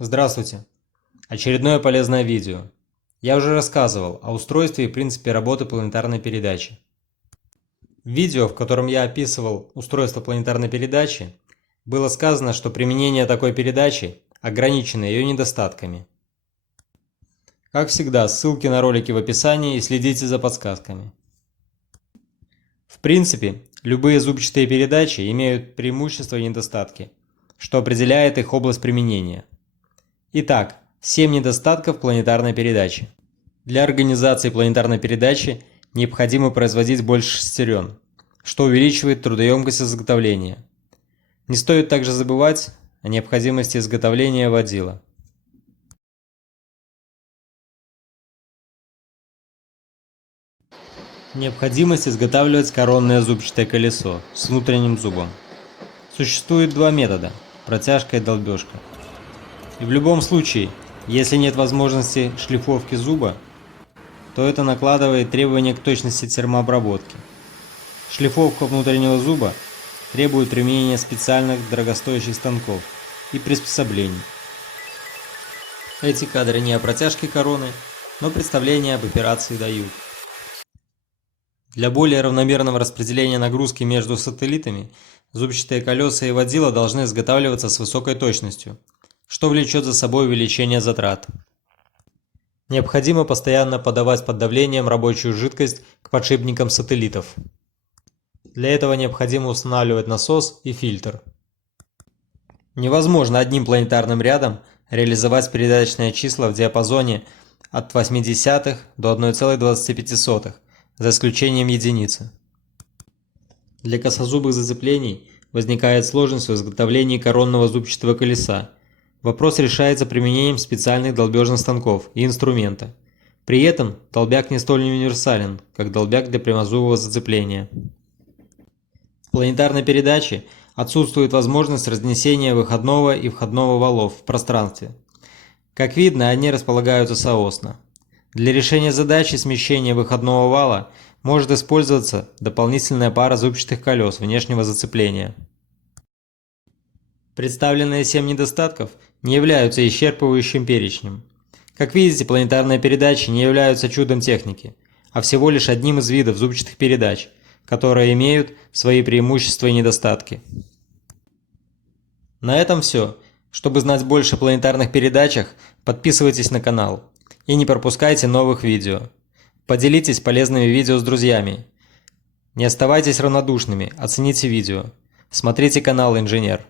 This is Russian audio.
Здравствуйте! Очередное полезное видео. Я уже рассказывал о устройстве и принципе работы планетарной передачи. В видео, в котором я описывал устройство планетарной передачи, было сказано, что применение такой передачи ограничено ее недостатками. Как всегда, ссылки на ролики в описании и следите за подсказками. В принципе, любые зубчатые передачи имеют преимущества и недостатки, что определяет их область применения. Итак, 7 недостатков планетарной передачи. Для организации планетарной передачи необходимо производить больше шестерен, что увеличивает трудоемкость изготовления. Не стоит также забывать о необходимости изготовления водила. Необходимость изготавливать коронное зубчатое колесо с внутренним зубом. Существует два метода – протяжка и долбежка. И в любом случае, если нет возможности шлифовки зуба, то это накладывает требования к точности термообработки. Шлифовка внутреннего зуба требует применения специальных дорогостоящих станков и приспособлений. Эти кадры не о протяжке короны, но представление об операции дают. Для более равномерного распределения нагрузки между сателлитами зубчатые колеса и водила должны изготавливаться с высокой точностью, что влечет за собой увеличение затрат. Необходимо постоянно подавать под давлением рабочую жидкость к подшипникам сателлитов. Для этого необходимо устанавливать насос и фильтр. Невозможно одним планетарным рядом реализовать передаточные числа в диапазоне от 0,8 до 1,25, за исключением единицы. Для косозубых зацеплений возникает сложность в изготовлении коронного зубчатого колеса. Вопрос решается применением специальных долбежных станков и инструмента. При этом долбяк не столь универсален, как долбяк для прямозубого зацепления. В планетарной передаче отсутствует возможность разнесения выходного и входного валов в пространстве. Как видно, они располагаются соосно. Для решения задачи смещения выходного вала может использоваться дополнительная пара зубчатых колес внешнего зацепления. Представленные 7 недостатков не являются исчерпывающим перечнем. Как видите, планетарные передачи не являются чудом техники, а всего лишь одним из видов зубчатых передач, которые имеют свои преимущества и недостатки. На этом все. Чтобы знать больше о планетарных передачах, подписывайтесь на канал и не пропускайте новых видео. Поделитесь полезными видео с друзьями. Не оставайтесь равнодушными, оцените видео. Смотрите канал Инженер.